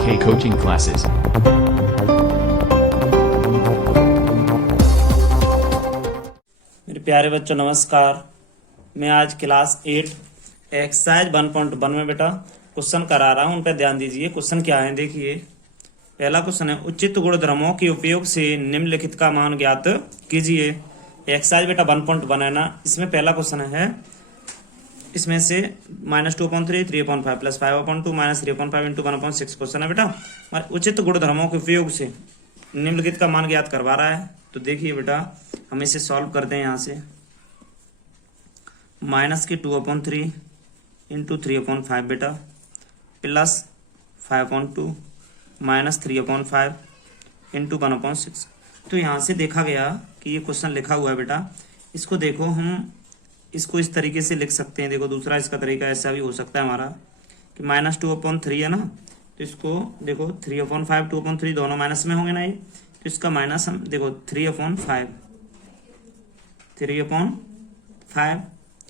K coaching classes. मेरे प्यारे बच्चों नमस्कार। मैं आज क्लास 8 एक्सरसाइज 1.1 में बेटा क्वेश्चन करा रहा हूं, उन पर ध्यान दीजिए। क्वेश्चन क्या है देखिए। पहला क्वेश्चन है उचित गुणधर्मों के उपयोग से निम्नलिखित का मान ज्ञात कीजिए। एक्सरसाइज बेटा 1.1 है ना, इसमें पहला क्वेश्चन है, इसमें से -2/3 3/5 + 5/2 -3/5 × 1/6 क्वेश्चन है बेटा। और उचित गुणधर्मों के उपयोग से निम्नलिखित का मान ज्ञात करवा रहा है। तो देखिए बेटा हम इसे सॉल्व करते हैं। यहाँ से -2/3 × 3/5 बेटा प्लस 5/2 -3/5 × 1/6। तो यहाँ से देखा गया कि ये क्वेश्चन लिखा हुआ है बेटा। इसको देखो, हम इसको इस तरीके से लिख सकते हैं। देखो दूसरा इसका तरीका ऐसा भी हो सकता है हमारा कि -2/3 है ना, तो इसको देखो 3/5 2/3 दोनों माइनस में होंगे ना, ये तो इसका माइनस हम देखो 3/5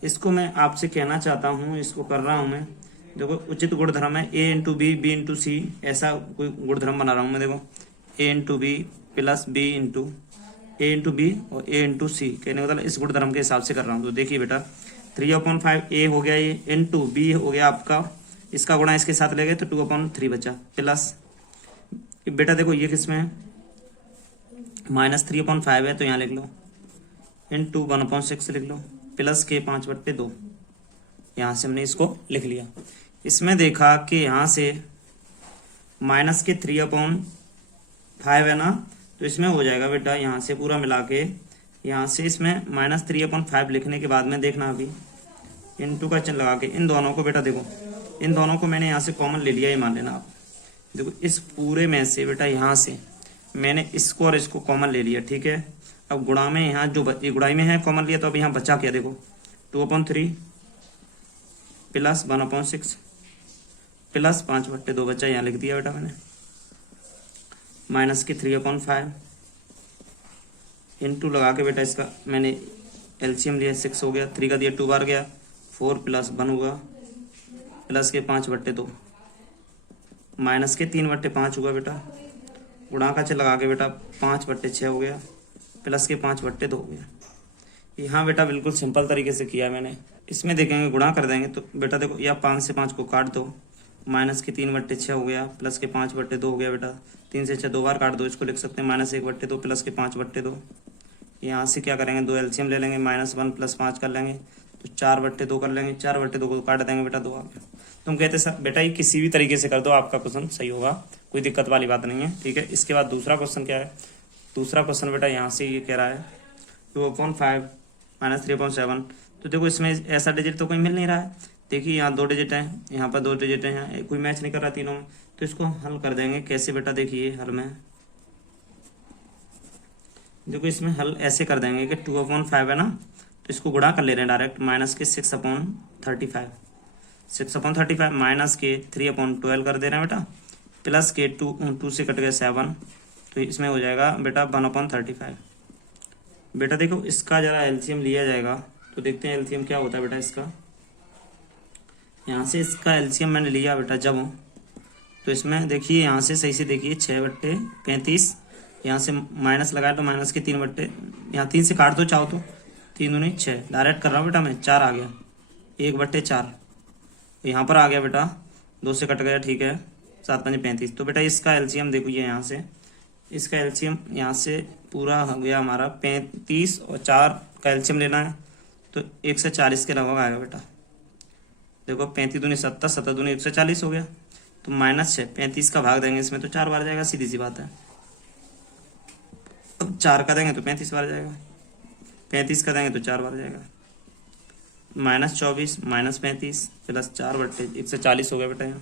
इसको मैं आपसे कहना चाहता हूँ, इसको कर रहा हूँ मैं। देखो उचित गुणधर्म है a × b b × c, ऐसा कोई गुणधर्म बना रहा हूँ मैं। देखो a × b + b × a × b और a × c, कहने का मतलब इस गुणधर्म के हिसाब से कर रहा हूँ। तो देखिए बेटा 3/5 a हो गया, ये × b हो गया आपका, इसका गुणा इसके साथ ले गए तो 2/3 बचा, प्लस बेटा देखो ये किसमें है, -3/5 है तो यहाँ लिख लो, × 1/6 लिख लो, प्लस के 5/2। यहाँ से हमने इसको लिख लिया। इसमें देखा कि यहाँ से माइनस के 3/5 है ना, तो इसमें हो जाएगा बेटा यहाँ से पूरा मिला के, यहाँ से इसमें -3/5 लिखने के बाद में देखना अभी × का चिन्ह लगा के इन दोनों को बेटा देखो, इन दोनों को मैंने यहाँ से कॉमन ले लिया, ये मान लेना आप। देखो इस पूरे में से बेटा यहाँ से मैंने इसको और इसको कॉमन ले लिया, ठीक है। अब गुणा में यहाँ जो गुणाई में है कॉमन लिया, तो अब यहाँ बचा क्या, देखो 2/3 प्लस 1/6 प्लस 5/2 बचा, यहाँ लिख दिया बेटा मैंने। माइनस के 3/5 इंटू लगा के बेटा इसका मैंने एलसीएम लिया, 6 हो गया, 3 का दिया 2 बार गया, 4 + 1 हुआ, प्लस के 5/2 माइनस के 3/5 हुआ बेटा, गुणा का चिन्ह लगा के बेटा 5/6 हो गया, प्लस के 5/2 हो गया। यहाँ बेटा बिल्कुल सिंपल तरीके से किया मैंने। इसमें देखेंगे गुणा कर देंगे तो बेटा देखो या 5 से 5 को काट दो, माइनस के 3/6 हो गया, प्लस के 5/2 हो गया बेटा, 3 से 6 दो बार काट दो, इसको लिख सकते हैं -1/2 प्लस के 5/2। यहाँ से क्या करेंगे, 2 एलसीएम ले लेंगे, -1 + 5 कर लेंगे तो 4/2 कर लेंगे, 4/2 को काट देंगे बेटा 2 आ गया। तुम कहते सर बेटा ये किसी भी तरीके से कर दो, आपका क्वेश्चन सही होगा, कोई दिक्कत वाली बात नहीं है, ठीक है। इसके बाद दूसरा क्वेश्चन क्या है, दूसरा क्वेश्चन बेटा यहाँ से ये कह रहा है 2/5 -3/7। तो देखो इसमें ऐसा डिजिट तो कोई मिल नहीं रहा है। देखिए यहाँ 2 डिजिट हैं, यहाँ पर 2 डिजिट हैं, यहाँ कोई मैच नहीं कर रहा तीनों में, तो इसको हल कर देंगे कैसे बेटा। देखिए हल में देखो इसमें हल ऐसे कर देंगे कि 2/5 है ना, तो इसको गुणा कर ले रहे हैं डायरेक्ट, माइनस के 6/35 माइनस के 3/12 कर दे रहे हैं बेटा, प्लस के 2 से कट गए 7, तो इसमें हो जाएगा बेटा 1/35। बेटा देखो इसका जरा एलसीएम लिया जाएगा, तो देखते हैं एलसीएम क्या होता है बेटा इसका। यहाँ से इसका एलसीएम मैंने लिया बेटा जब, तो इसमें देखिए यहाँ से सही से देखिए 6/35, यहाँ से माइनस लगाया तो माइनस के 3 यहाँ 3 से काट दो चाहो तो, 3 दूनी 6, डायरेक्ट कर रहा हूँ बेटा मैं, 4 आ गया, 1/4 यहाँ पर आ गया बेटा, 2 से कट गया, ठीक है, 7×5 35। तो बेटा इसका एलसीएम देखो ये यहाँ से, इसका एलसीएम यहाँ से पूरा हो गया हमारा 35 और 4 का एलसीएम लेना है तो 140 के लगभग आएगा बेटा। देखो 35 दूनी 70, 70 दूनी 140 हो गया, तो -6 35 का भाग देंगे इसमें तो 4 बार जाएगा, सीधी सी बात है। अब 4 का देंगे तो 35 बार जाएगा, 35 का देंगे तो 4 बार जाएगा, -24 -35 प्लस 4/140 हो गया बेटा। यहाँ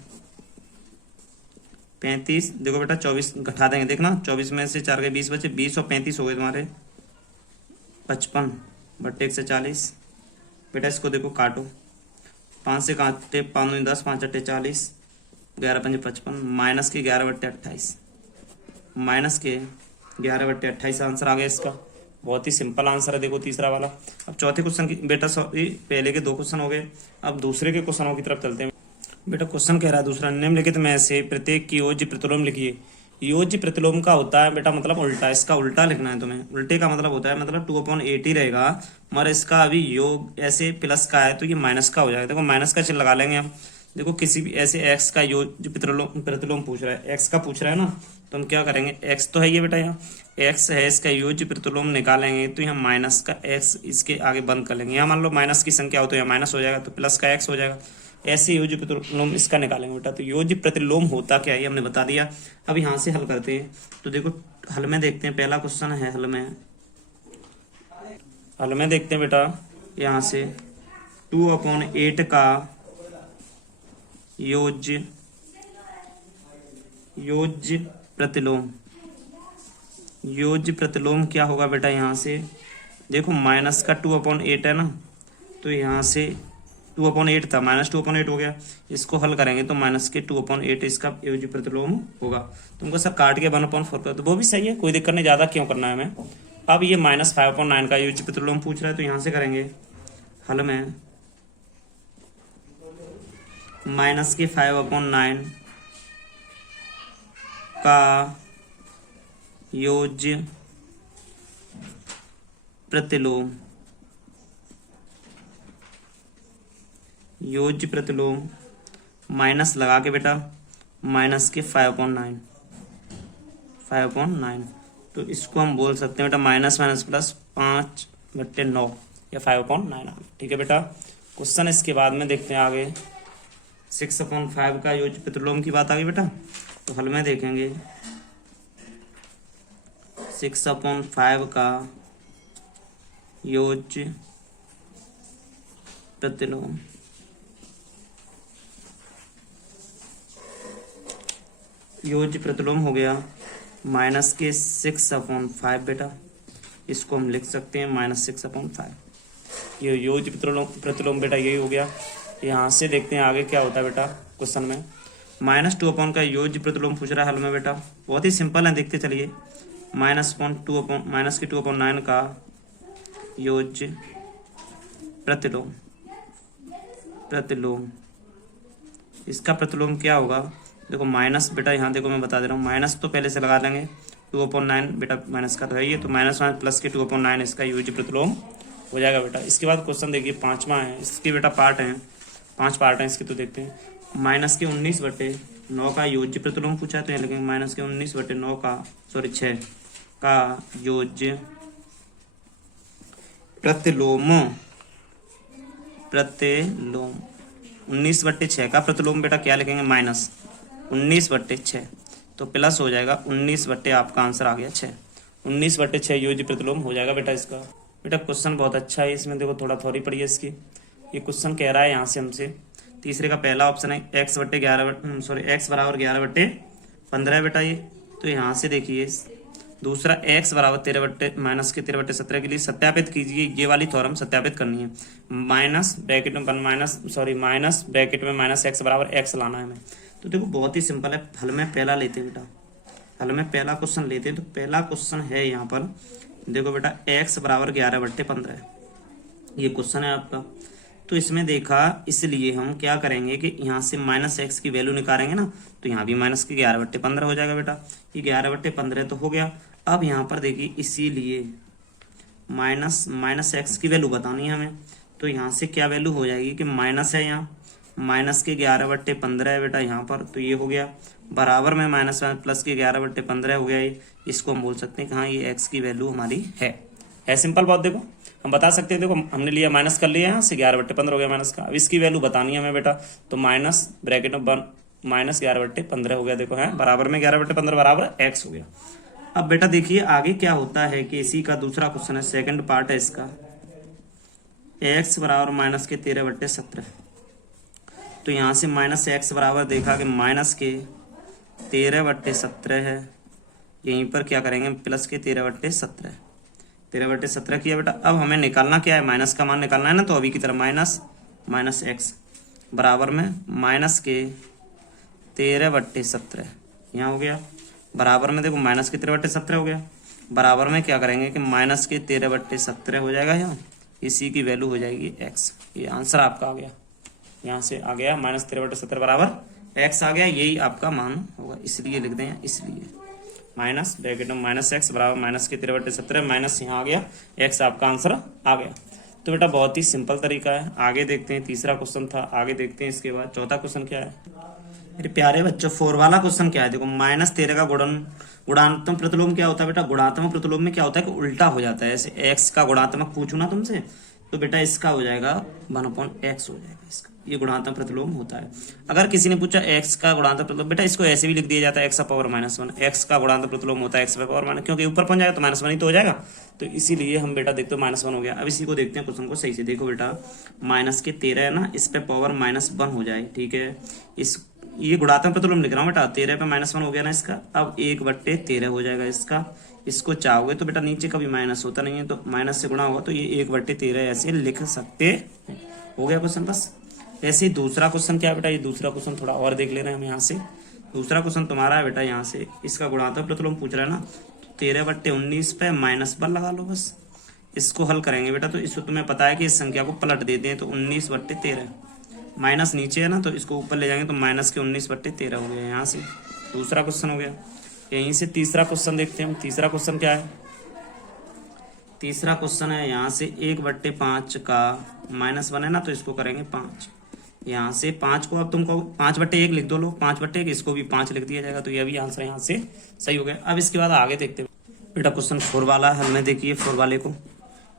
35 देखो बेटा 24 घटा देंगे, देखना 24 में से 4 के 20 बचे, 20 और 35 हो गए तुम्हारे 55/140 बेटा। इसको देखो काटो, 5 से काटे 5 दूनी 10, 5 × 40, 11×5 55, माइनस के 11/28, माइनस के 11/28 आंसर आ गया इसका। बहुत ही सिंपल आंसर है देखो तीसरा वाला। अब चौथे क्वेश्चन की बेटा सॉरी पहले के 2 क्वेश्चन हो गए, अब दूसरे के क्वेश्चनों की तरफ चलते हैं। बेटा क्वेश्चन कह रहा है दूसरा, निम्नलिखित में से प्रत्येक की योज्य प्रतिलोम लिखिए। योज्य प्रतिलोम का होता है बेटा मतलब उल्टा, इसका उल्टा लिखना है तुम्हें। उल्टे का मतलब होता है मतलब 2/8 ही रहेगा, मगर इसका अभी योग ऐसे प्लस का है तो ये माइनस का हो जाएगा। देखो माइनस का चिन्ह लगा लेंगे हम। देखो किसी भी ऐसे एक्स का योज्य प्रतिलोम पूछ रहा है, एक्स का पूछ रहा है ना, तो हम क्या करेंगे, एक्स तो है ये बेटा, यहाँ एक्स है, इसका योज्य प्रतिलोम निकालेंगे तो यहाँ माइनस का एक्स इसके आगे बंद कर लेंगे। यहाँ मान लो माइनस की संख्या हो तो यहाँ माइनस हो जाएगा, तो प्लस का एक्स हो जाएगा। ऐसे योज्य प्रतिलोम इसका निकालेंगे बेटा। तो योज्य प्रतिलोम होता क्या है ये हमने बता दिया। अब यहाँ से हल करते हैं। तो देखो हल में देखते हैं, पहला क्वेश्चन है हल में देखते हैं बेटा। यहाँ से 2/8 का योज्य प्रतिलोम क्या होगा बेटा। यहाँ से देखो माइनस का 2/8 है ना, तो यहाँ से 2/8 था, -2/8 हो गया। इसको हल करेंगे तो माइनस के 2/8 इसका योज्य प्रतिलोम होगा। तुमको सर काट के 1/4 कर, तो वो भी सही है, कोई दिक्कत नहीं, ज़्यादा क्यों करना है हमें। अब ये -5/9 का योज्य प्रतिलोम पूछ रहा है, तो यहाँ से करेंगे हल में माइनस के 5/9 का योज्य प्रतिलोम माइनस लगा के बेटा, माइनस के 5/9, तो इसको हम बोल सकते हैं बेटा माइनस प्लस 5/9 या 5/9। ठीक है बेटा। क्वेश्चन इसके बाद में देखते हैं आगे, 6/5 का योज्य प्रतिलोम की बात आ गई बेटा। तो हल में देखेंगे 6/5 का योज्य प्रतिलोम हो गया माइनस के 6/5 बेटा। इसको हम लिख सकते हैं -6/5। ये योज्य प्रतिलोम बेटा यही हो गया। यहाँ से देखते हैं आगे क्या होता है बेटा। क्वेश्चन में -2 का योज्य प्रतिलोम पूछ रहा है हल में बेटा। बहुत ही सिंपल है, देखते चलिए। माइनस के 2/9 का योज्य प्रतिलोम इसका प्रतिलोम क्या होगा। देखो माइनस बेटा, यहाँ देखो मैं बता दे रहा हूँ, माइनस तो पहले से लगा लेंगे, 2/9 बेटा माइनस का है ये, तो माइनस प्लस के 2/9 इसका योज्य प्रतिलोम हो जाएगा बेटा। इसके बाद क्वेश्चन देखिए 5वां है, इसके बेटा पार्ट हैं, 5 पार्ट हैं इसके। तो देखते हैं माइनस के 19/9 का योज्य प्रतिलोम पूछा है, तो यहाँ लिखेंगे माइनस के 19/9 का 6 का योज्य प्रतिलोम 19/6 का प्रतिलोम बेटा क्या लिखेंगे, -19/6, तो प्लस हो जाएगा 19 आपका आंसर आ गया 6, 19/6 योज्य प्रतिलोम हो जाएगा बेटा इसका। बेटा क्वेश्चन बहुत अच्छा है, इसमें देखो थोड़ा थोड़ी पड़ी है इसकी। ये क्वेश्चन कह रहा है यहाँ से हमसे, तीसरे का पहला ऑप्शन है x = 11/15 बेटा ये। तो यहाँ से देखिए दूसरा x = 13/-17 के लिए सत्यापित कीजिए। ये वाली थ्योरम सत्यापित करनी है। माइनस ब्रैकेट में -x = x लाना है हमें। तो देखो बहुत ही सिंपल है, हल में पहला लेते हैं बेटा, हल में पहला क्वेश्चन लेते हैं। तो पहला क्वेश्चन है यहाँ पर, देखो बेटा x = 11/15 ये क्वेश्चन है आपका। तो इसमें देखा, इसलिए हम क्या करेंगे कि यहाँ से -x की वैल्यू निकालेंगे ना, तो यहाँ भी माइनस के 11/15 हो जाएगा बेटा। ये 11/15 तो हो गया। अब यहाँ पर देखिए, इसीलिए माइनस x की वैल्यू बतानी है हमें। तो यहाँ से क्या वैल्यू हो जाएगी कि माइनस है, यहाँ माइनस के 11/15 है बेटा यहाँ पर, तो ये हो गया बराबर में माइनस प्लस के 11/15 हो गया ये। इसको हम बोल सकते हैं कि हाँ ये x की वैल्यू हमारी है सिंपल बात। देखो हम बता सकते हैं, देखो हमने लिया माइनस कर लिया, यहाँ से 11/15 हो गया माइनस का। अब इसकी वैल्यू बतानी है हमें बेटा, तो माइनस ब्रैकेट में -11/15 हो गया, देखो है बराबर में 11/15 बराबर x हो गया। अब बेटा देखिए आगे क्या होता है कि इसी का दूसरा क्वेश्चन है, सेकंड पार्ट है इसका, x = -13/17। तो यहाँ से -x बराबर देखा कि -13/17 है, यहीं पर क्या करेंगे प्लस के 13/17 किया बेटा। अब हमें निकालना क्या है, माइनस का मान निकालना है ना, तो अभी की तरह माइनस x बराबर में माइनस के 13/17 यहाँ हो गया, बराबर में देखो माइनस के 13/17 हो गया, बराबर में क्या करेंगे कि माइनस के 13/17 हो जाएगा यहाँ, इसी की वैल्यू हो जाएगी x। ये आंसर आपका आ गया। यहाँ से आ गया -13/17 बराबर x आ गया, यही आपका मान होगा, इसलिए लिख दें, इसलिए माइनस ब्रैकेट में -x बराबर -13/17 माइनस यहाँ आ गया x, आपका आंसर आ गया। तो बेटा बहुत ही सिंपल तरीका है। आगे देखते हैं, तीसरा क्वेश्चन था, आगे देखते हैं इसके बाद चौथा क्वेश्चन क्या है मेरे प्यारे बच्चों। 4 वाला क्वेश्चन क्या है, देखो -13 का गुणात्मक प्रतिलोम क्या होता है बेटा। गुणात्मक प्रतिलोम में क्या होता है कि उल्टा हो जाता है, ऐसे x का गुणात्मक पूछू ना तुमसे तो बेटा इसका हो जाएगा 1/x हो जाएगा इसका, ये गुणात्मक प्रतिलोम होता है। अगर किसी ने पूछा x का गुणात्मक प्रतिलोम, बेटा इसको ऐसे भी लिख दिया जाता है x पावर -1, x का गुणात्मक प्रतिलोम होता है x पावर माइनस, क्योंकि ऊपर पहुंच जाएगा तो -1 ही तो हो जाएगा, तो इसीलिए हम बेटा देखते हो -1 हो गया। अब इसी को देखते हैं क्वेश्चन को सही से, देखो बेटा -13 है ना, इस पे पावर -1 हो जाए, ठीक है। इस ये गुणात्मक प्रतिलोम लिख रहा हूँ बेटा, 13 पे -1 हो गया ना इसका, अब 1/13 हो जाएगा इसका। इसको चाहोगे तो बेटा नीचे कभी माइनस होता नहीं है, तो माइनस से गुणा होगा तो ये 1/13 ऐसे लिख सकते हैं। हो गया क्वेश्चन बस। ऐसे ही दूसरा क्वेश्चन क्या है बेटा, ये दूसरा क्वेश्चन थोड़ा और देख ले रहे हैं हम यहाँ से। दूसरा क्वेश्चन तुम्हारा है बेटा, यहाँ से इसका गुणात्मक प्रतिलोम पूछ रहा है ना, 13/19 पे -1 लगा लो बस। इसको हल करेंगे बेटा, तो इसको तुम्हें पता है कि इस संख्या को पलट देते हैं, तो 19/13 माइनस नीचे है ना, तो इसको ऊपर ले जाएंगे तो -19/13 हो गया। यहाँ से दूसरा क्वेश्चन हो गया। यहीं से तीसरा क्वेश्चन देखते हैं हम। तीसरा क्वेश्चन क्या है, तीसरा क्वेश्चन है यहाँ से 1/5 का -1 है ना, तो इसको करेंगे 5। यहाँ से 5 को अब तुमको 5/1 लिख दो, लो 5/1, इसको भी 5 लिख दिया जाएगा, तो ये भी आंसर यहाँ से सही हो गया। अब इसके बाद आगे देखते हैं बेटा, क्वेश्चन 4 वाला हल में देखिए 4 वाले को।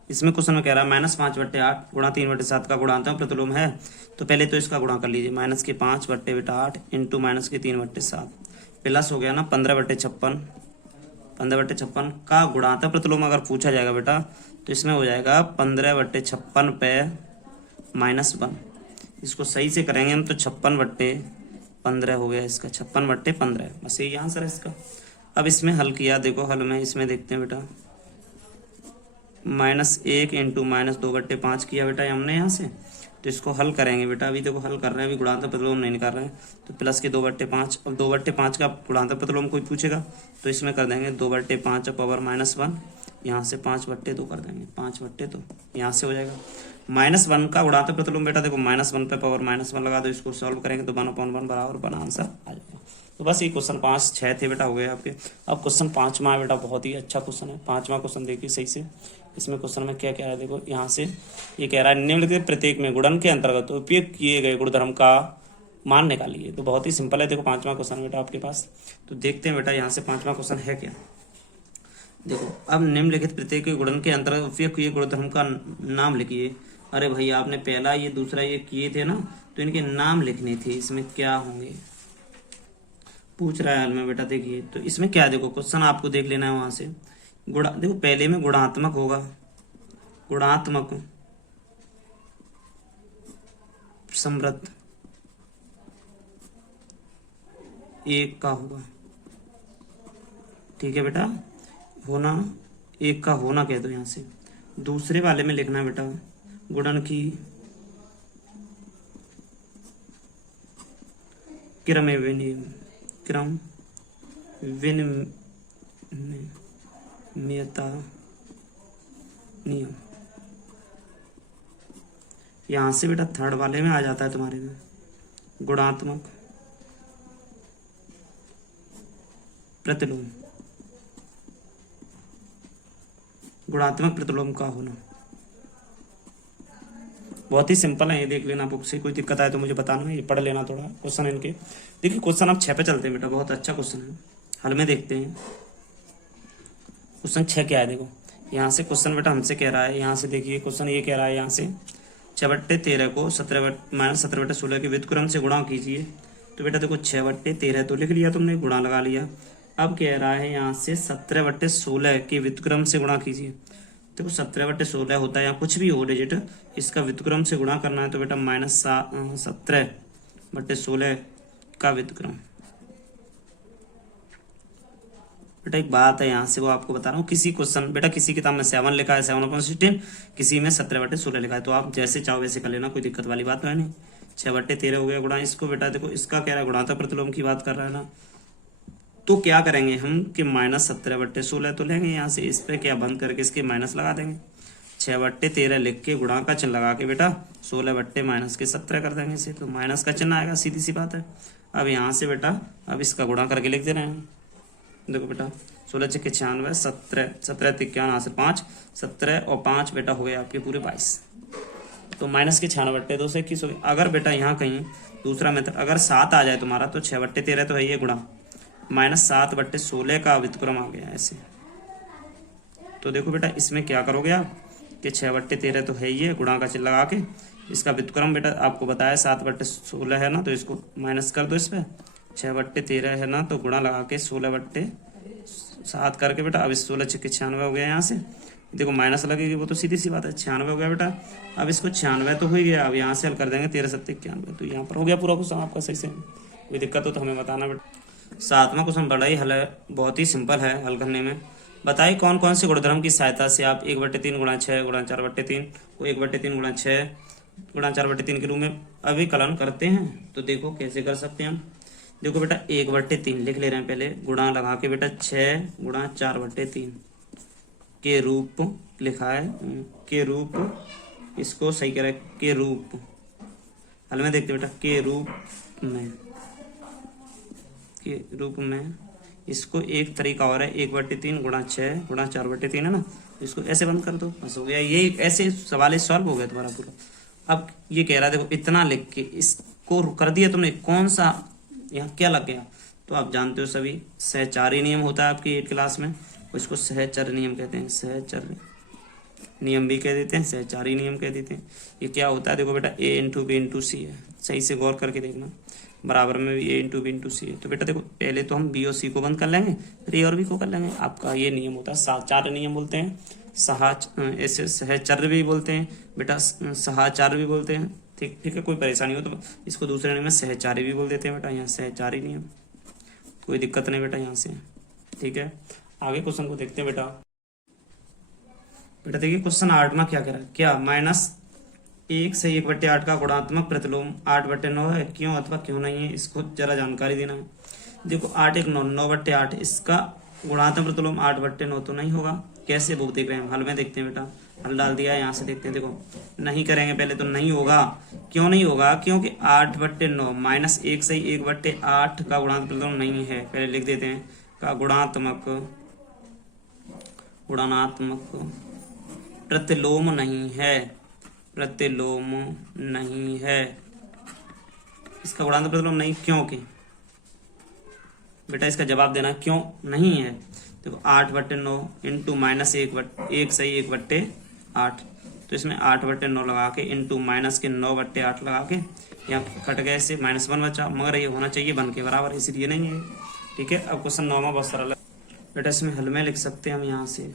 इसमें क्वेश्चन में कह रहा है -5/8 गुणा 3/7 का गुणात्मक प्रतिलोम है, तो पहले तो इसका गुणा कर लीजिए, -5/8 इंटू -3/7 प्लस हो गया ना 15/56 का गुणात्मक प्रतिलोम अगर पूछा जाएगा बेटा, तो इसमें हो जाएगा 15/56 पे -1। इसको सही से करेंगे हम तो 56/15 हो गया इसका, 56/15, बस यही आंसर है इसका। अब इसमें हल किया, देखो हल में इसमें देखते हैं बेटा, -1 इंटू -2/5 किया बेटा हमने यहाँ से, तो इसको हल करेंगे बेटा। अभी देखो हल कर रहे हैं, अभी गुणात्मक प्रतिलोम नहीं निकाल रहे हैं, तो प्लस के 2/5। अब 2/5 का गुणात्मक प्रतिलोम कोई पूछेगा तो इसमें कर देंगे 2/5 पावर -1, यहाँ से 5/2 कर देंगे, 5/2 यहाँ से हो जाएगा। -1 का गुणात्मक प्रतिलोम बेटा देखो -1 पे पावर -1 लगा दो, इसको सॉल्व करेंगे तो 1/1 बराबर 1 आंसर आ जाएगा। तो बस ये क्वेश्चन 5 6 थे बेटा, हो गए आपके। अब क्वेश्चन 5वां है बेटा, बहुत ही अच्छा क्वेश्चन है। 5वां क्वेश्चन देखिए सही से। इसमें क्वेश्चन में क्या क्या है देखो, यहाँ से ये कह रहा है निम्नलिखित प्रत्येक में गुणन के अंतर्गत उपयोग किए गए गुणधर्म का मान निकालिए। तो बहुत ही सिंपल है, देखो 5वां क्वेश्चन बेटा आपके पास। तो देखते हैं बेटा यहाँ से 5वां क्वेश्चन है क्या। देखो अब निम्नलिखित प्रत्येक के गुणन के अंतर्गत उपयोग किए गुणधर्म का नाम लिखिए। अरे भैया आपने पहला ये दूसरा ये किए थे ना, तो इनके नाम लिखने थे, इसमें क्या होंगे पूछ रहा है हाल में बेटा। देखिए तो इसमें क्या, देखो क्वेश्चन आपको देख लेना है वहां से। देखो पहले में गुणात्मक होगा, गुणात्मक समृद्ध 1 का होगा, ठीक है बेटा, होना 1 का होना कह दो यहाँ से। दूसरे वाले में लिखना है बेटा गुणन की क्रम विनिमयता नियम। यहां से बेटा थर्ड वाले में आ जाता है तुम्हारे में गुणात्मक प्रतिलोम, गुणात्मक प्रतिलोम का होना। बहुत ही सिंपल है, ये देख लेना बुक से। कोई दिक्कत आए तो मुझे बताना, ये पढ़ लेना थोड़ा क्वेश्चन इनके। देखिए क्वेश्चन अब 6 पे चलते हैं बेटा, बहुत अच्छा क्वेश्चन है। हल में देखते हैं क्वेश्चन 6 क्या है। देखो यहाँ से क्वेश्चन बेटा हमसे कह रहा है, यहाँ से देखिए क्वेश्चन ये कह रहा है, यहाँ से 6/13 को 17/16 के व्युत्क्रम से गुणा कीजिए। तो बेटा देखो 6/13 तो लिख लिया तुमने, गुणा लगा लिया। अब कह रहा है यहाँ से 17/16 के व्युत्क्रम से गुणा कीजिए। देखो 17/16 होता है या कुछ भी हो डिजिट, इसका व्युत्क्रम से गुणा करना है, तो बेटा -17/16 का व्युत्क्रम। बेटा एक बात है यहाँ से वो आपको बता रहा हूँ, किसी क्वेश्चन बेटा किसी किताब में 7 लिखा है 7/16, किसी में 17/16 लिखा है, तो आप जैसे चाहो वैसे कर लेना, कोई दिक्कत वाली बात तो है नहीं। 6/13 हो गया गुणा इसको, बेटा देखो इसका कह रहा है गुणात्मक प्रतिलोम की बात कर रहा है ना, तो क्या करेंगे हम कि -17/16 तो लेंगे यहाँ से, इस पे क्या बंद करके इसके माइनस लगा देंगे। 6/13 लिख के गुणा का चिन्ह लगा के बेटा 16/-17 कर देंगे इसे, तो माइनस का चिन्ह आएगा, सीधी सी बात है। अब यहाँ से बेटा अब इसका गुणा करके लिख दे रहे हैं। देखो बेटा 16×6 = 96, 17 17 5, 17 और 5 बेटा हो गए आपके पूरे 22। तो -96/2 से 21 हो गया। अगर बेटा यहाँ कहीं दूसरा मेथड अगर 7 आ जाए तुम्हारा तो 6/13 तो है ये गुणा, -7/16 का व्युत्क्रम आ गया ऐसे। तो देखो बेटा इसमें क्या करोगे आप कि 6/13 तो है ये, गुणा का चिन्ह लगा के इसका व्युत्क्रम बेटा आपको बताया 7/16 है ना, तो इसको माइनस कर दो इस पर। 6/13 है ना, तो गुणा लगा के 16/7 करके बेटा अब इस 16×96 हो गया। यहाँ से देखो माइनस लगेगी, वो तो सीधी सी बात है, 96 हो गया बेटा। अब इसको 96 तो हो ही गया, अब यहाँ से हल कर देंगे 13×7 = 91। तो यहाँ पर हो गया पूरा क्वेश्चन आपका सही से। कोई दिक्कत हो तो हमें बताना बेटा। 7वां क्वेश्चन बड़ा ही हल है, बहुत ही सिंपल है हल करने में। बताइए कौन कौन से गुणधर्म की सहायता से आप 1/3 × 6 × 4/3 को 1/3 × 6 × 4/3 के रूप में अभिकलन करते हैं। तो देखो कैसे कर सकते हैं हम। देखो बेटा 1/3 लिख ले रहे हैं पहले, गुणा लगा के बेटा 6 × 4/3 के रूप लिखा है, के रूप, इसको सही कह रहा है के रूप। हल में देखते बेटा के रूप में इसको एक तरीका और है, 1/3 × 6 × 4/3 है ना, इसको ऐसे बंद कर दो, बस हो गया। ये ऐसे सवाल सॉल्व हो गया तुम्हारा पूरा। अब ये कह रहा है देखो इतना लिख के इसको कर दिया तुमने, कौन सा यहाँ क्या लग गया। तो आप जानते हो सभी सहचारी नियम होता है आपकी 8 क्लास में, उसको सहचर नियम कहते हैं, सहचर नियम भी कह देते हैं, सहचारी नियम कह देते हैं। ये क्या होता है देखो बेटा a × b × c है, सही से गौर करके देखना, बराबर में भी a × b × c है। तो बेटा देखो पहले तो हम b और c को बंद कर लेंगे, फिर a और b को कर लेंगे। आपका ये नियम होता है सहचार नियम बोलते हैं, ऐसे सहचर भी बोलते हैं बेटा, सहाचार भी बोलते हैं। ठीक है, कोई परेशानी हो तो इसको दूसरे नियम में सहचारी भी बोल देते हैं बेटा, यहाँ सहचारी नियम, कोई दिक्कत नहीं बेटा यहाँ से। ठीक है, आगे क्वेश्चन को देखते हैं बेटा। बेटा देखिए क्वेश्चन 8वां क्या कह रहा है, क्या -1 से 1/8 का गुणात्मक प्रतिलोम 8/9 है, क्यों अथवा क्यों नहीं है, इसको जरा जानकारी देना है। देखो 8 × 9 9/8, इसका गुणात्मक प्रतिलोम 8/9 तो नहीं होगा। कैसे वो देख रहे हैं, हल में देखते हैं बेटा, हल डाल दिया है, यहाँ से देखते हैं। देखो नहीं करेंगे पहले तो नहीं होगा, क्यों नहीं होगा, क्योंकि 8/9 -1 से 1/8 का गुणात्मक प्रतिलोम नहीं है। पहले लिख देते हैं का गुणात्मक प्रतिलोम नहीं है, प्रतिलोम नहीं है, इसका गुणात्मक प्रतिलोम नहीं, क्योंकि बेटा इसका जवाब देना क्यों नहीं है। देखो 8/9 इंटू -1 से 1/8, तो इसमें 8/9 लगा के इंटू माइनस के 9/8 लगा के यहाँ कट गए, से -1 बचा, मगर ये होना चाहिए 1 के बराबर, इसलिए नहीं है। ठीक है, अब क्वेश्चन 9वां बहुत सरल है बेटा, इसमें हल में लिख सकते हैं हम यहाँ से,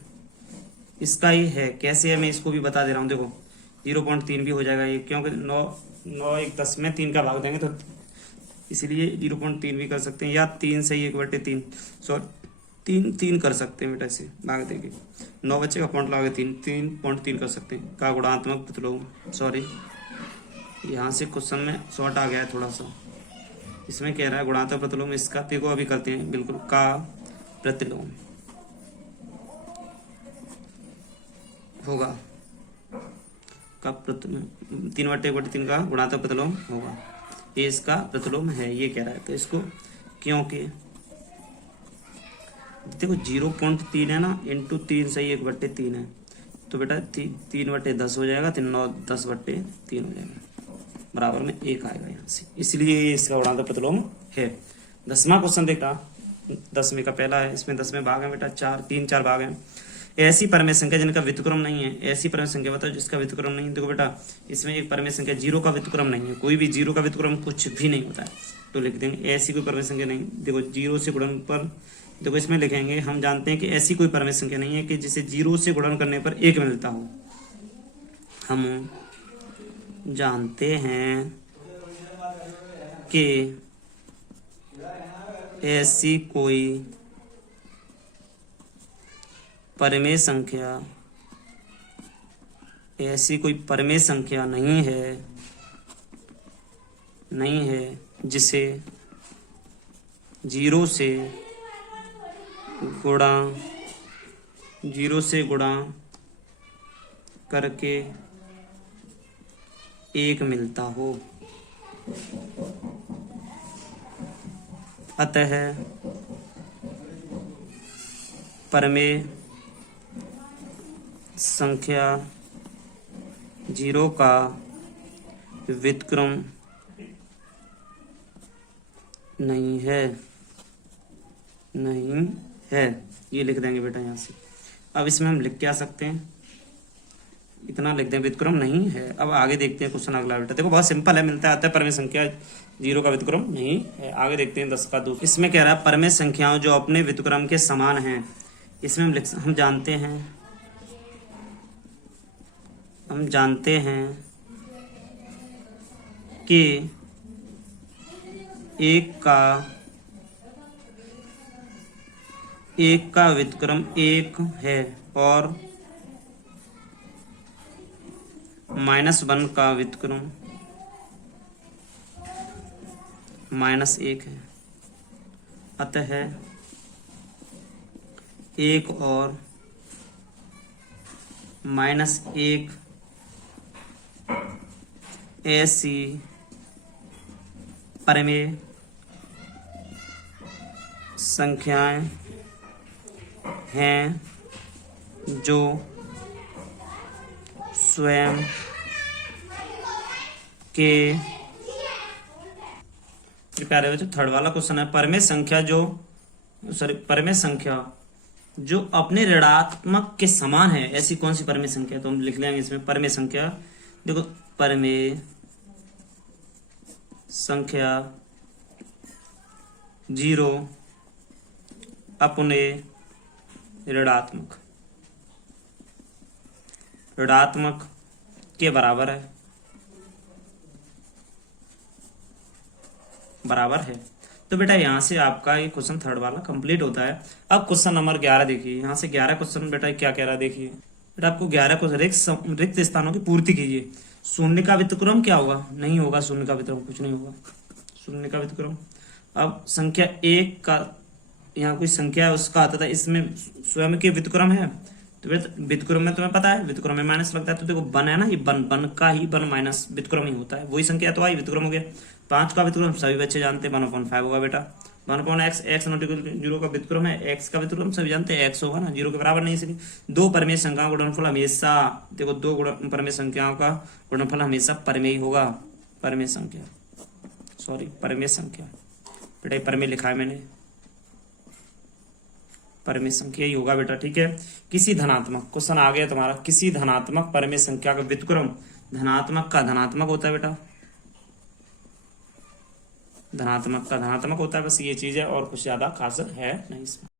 इसका ही है। कैसे है मैं इसको भी बता दे रहा हूँ। देखो 0.3 भी हो जाएगा ये, क्योंकि 9 1 10 में 3 का भाग देंगे तो इसीलिए 0.3 भी कर सकते हैं, या 3 से 1/3 3 कर सकते हैं बेटा, इसे भाग देंगे 9 बच्चे का पॉइंट लगा 3 कर सकते हैं का गुणात्मक प्रतिलोम। सॉरी यहाँ से क्वेश्चन में शॉर्ट आ गया है थोड़ा सा, इसमें कह रहा है गुणात्मक प्रतिलोम इसका, देखो अभी करते हैं बिल्कुल, का प्रतिलोम होगा, का 3/1/3 का गुणात्मक प्रतिलोम होगा, ये इसका प्रतिलोम है, ये कह रहा है। तो इसको क्योंकि देखो 0.3 है ना, इंटू 3 से 1/3 है, तो बेटा 3/10 हो जाएगा, 9 10/3 हो जाएगा, बराबर में 1 आएगा यहाँ से, इसलिए इसका गुणात्मक प्रतिलोम है। 10वां क्वेश्चन देखा, 10वें का पहला है, इसमें 10वें भाग है बेटा, 4 भाग है। ऐसी परमेय संख्या जिनका व्युत्क्रम नहीं है, ऐसी परमेय संख्या बताओ जिसका व्युत्क्रम नहीं है। देखो बेटा इसमें एक परमेय संख्या 0 का व्युत्क्रम नहीं है, कोई भी 0 का व्युत्क्रम कुछ भी नहीं होता है, तो लिख देंगे ऐसी कोई परमेय संख्या नहीं। देखो 0 से गुणन पर, देखो इसमें लिखेंगे हम जानते हैं कि ऐसी कोई परमेय संख्या नहीं है कि जिसे 0 से गुणन करने पर 1 मिलता हो। हम जानते हैं कि ऐसी कोई परमेय संख्या नहीं है जिसे 0 से गुणा करके एक मिलता हो। अतः परमेय संख्या 0 का व्युत्क्रम नहीं है, नहीं है। ये लिख देंगे बेटा यहाँ से। अब इसमें हम लिख क्या सकते हैं, इतना लिख दें, व्युत्क्रम नहीं है। अब आगे देखते हैं क्वेश्चन अगला बेटा। देखो बहुत सिंपल है, मिलता आता है परमेय संख्या 0 का व्युत्क्रम नहीं है। आगे देखते हैं 10 का 2। इसमें कह रहा है परमेय संख्याओं जो अपने व्युत्क्रम के समान हैं। इसमें हम जानते हैं कि एक का व्युत्क्रम 1 है और -1 का व्युत्क्रम -1 है। अतः 1 और -1 ऐसी परमेय संख्याएं हैं जो स्वयं के प्यारे बच्चों थर्ड वाला क्वेश्चन है, परमेय संख्या जो अपने ऋणात्मक के समान है, ऐसी कौन सी परमेय संख्या। तो हम लिख लेंगे इसमें परमेय संख्या। देखो परमेय संख्या 0 अपने ऋणात्मक के बराबर है, तो बेटा यहाँ से आपका ये क्वेश्चन थर्ड वाला कंप्लीट होता है। अब क्वेश्चन नंबर 11 देखिए। यहाँ से 11 क्वेश्चन बेटा क्या कह रहा है, देखिए बेटा आपको 11 क्वेश्चन रिक्त स्थानों की पूर्ति कीजिए। शून्य का व्युत्क्रम क्या होगा, नहीं होगा शून्य का व्युत्क्रम, कुछ नहीं होगा शून्य का व्युत्क्रम। अब संख्या 1 का यहाँ कोई संख्या है उसका आता था, इसमें स्वयं के व्युत्क्रम है, तो व्युत्क्रम में तुम्हें पता है व्युत्क्रम में माइनस लगता है, तो देखो बन है ना, ये बन का ही बन माइनस व्युत्क्रम ही होता है, वही संख्या तो आई व्युत्क्रम हो गया। 5 का व्युत्क्रम सभी बच्चे जानते हैं 1/5 होगा बेटा। 1/x x नॉट इक्वल 0 का व्युत्क्रम है, x का व्युत्क्रम सभी जानते हैं x होगा ना, 0 के बराबर नहीं। इसलिए 2 परमेय संख्याओं का गुणनफल हमेशा, देखो 2 परमेय संख्याओं का गुणनफल हमेशा परमेय होगा। परमेय संख्या बेटा परमेय लिखा है मैंने, परमेय संख्या ही होगा बेटा, ठीक है। किसी धनात्मक, क्वेश्चन आ गया तुम्हारा, किसी धनात्मक परमेय संख्या का व्युत्क्रम धनात्मक का धनात्मक होता है बेटा, धनात्मक का धनात्मक होता है, बस ये चीज है और कुछ ज्यादा खास है नहीं इसमें।